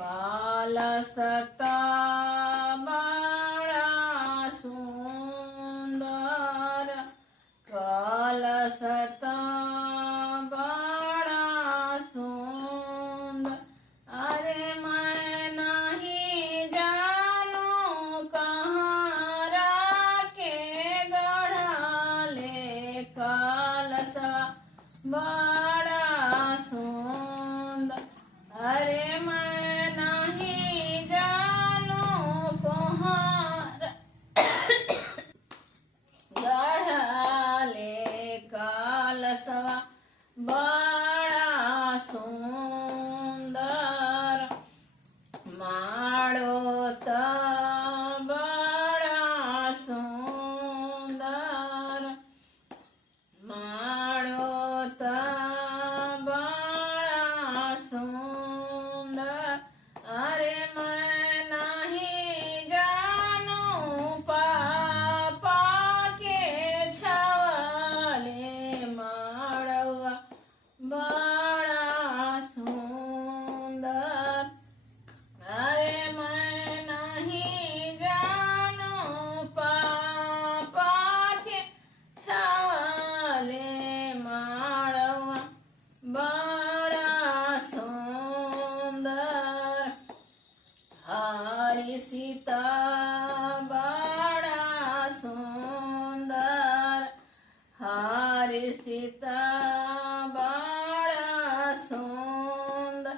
કલશતા બાળા સુંદર કલશતા બાળા સુંદર અરે मैं नहीं जानूं कहाँ राके गढ़ा ले कलशवा बाड़ा सुंदर अरे मैं नहीं जानूं कहाँ गढ़ा ले कलशवा बाड़ा सुंदर माड़ो बड़ा सुंदर माड़ो बड़ा सुंदर अरे मैं नहीं जानूं पापा के छवले माड़वा बड़ा सुंदर अरे मैं नहीं जानूं पापा के छवले माड़वा बड़ा सुंदर हरि सीता बड़ा सुंदर हरि सीता बड़ा सुंदर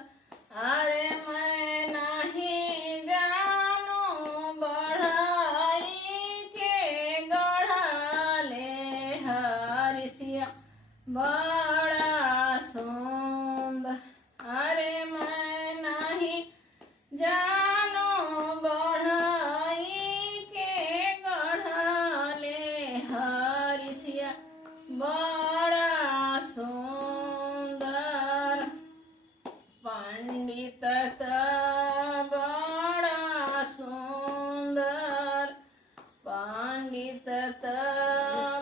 अरे मैं नहीं जानूं बढ़ाई के गढ़ाले हरिसिया बड़ा सुंदर अरे मैं नहीं जानूं बढ़ाई के गढ़ाले हरिसिया बड़ा सुंदर पंडित बड़ा सुंदर पंडित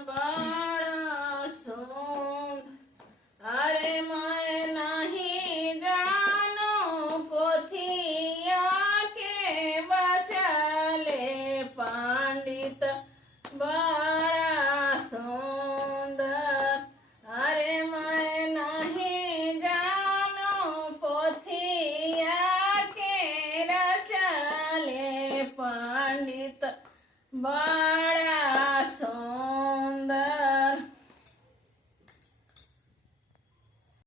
बड़ा सुंदर अरे मैं नहीं जानूं पोथिया के बचले पंडित बड़ा सुंदर अरे मैं नहीं जानूं पोथिया के रचले पंडित बड़ा